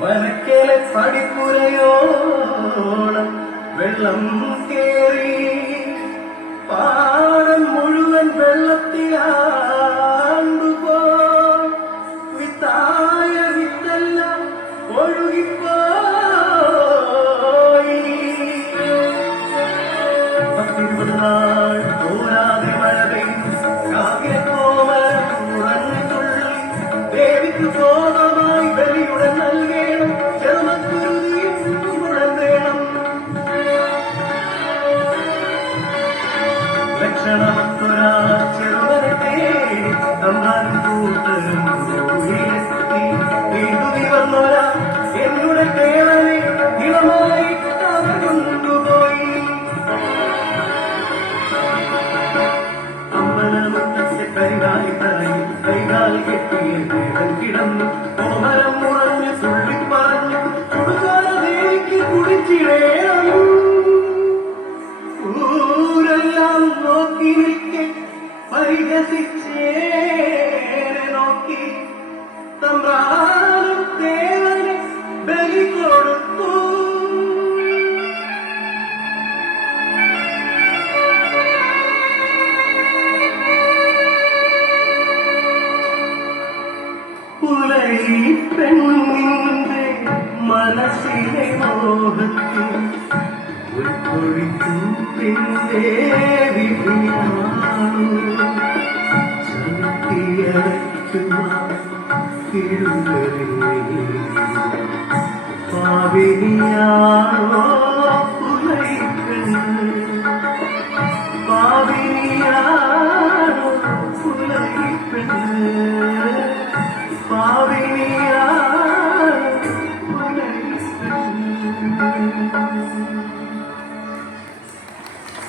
മനക്കേലെ പടിപ്പുരയോളം വെള്ളം കേറി പാടം മുഴുവൻ വെള്ളത്തിലാണ്ടുപോ വിത്തായ വിത്തെല്ലാം ഒഴുകിപ്പോയി 10-20 നാൾ തോരാതെ മഴ പെയ്തു കാവിലക്കോമരം ഉറഞ്ഞു തുള്ളി ദേവിക്ക് ബോധമായി ബലിയുടെ നൽകേണം ചെറുമക്കുരുതിയും ഉടൻ ലക്ഷണമൊത്തൊരാ ചെറുവരത്തെ തമ്മാനും കൂട്ടരും വീണ്ടുതി വന്നൊരാ എന്നുടെ കേളനെ ഇളമായി കൊണ്ടുപോയി അമ്പലമുറ്റത്തെ കരികാലി തലയിൽ കൈകാൽ കെട്ടിയ ദേവൻ കിടന്നു ഓമരം മുറഞ്ഞ് തുള്ളിപ്പറഞ്ഞു ചുടുകാല ദേവിക്ക് കുടിച്ചിടേണം ഊരെല്ലാം നോക്കി നിൽക്കെ പരിഹസിച്ചേനെ നോക്കി തമ്പ്രാനും ദേവനെ ബലി കൊടുത്തു പുലരി പെണ്ണിന്റെ മനസ്സിലെ മോഹത്തിൽ ഉൾക്കൊഴിക്കും പിന്നെ വിധിയാണു പാവിനിയാണോ പുലരി പെണ്ണ് പാവിനിയാ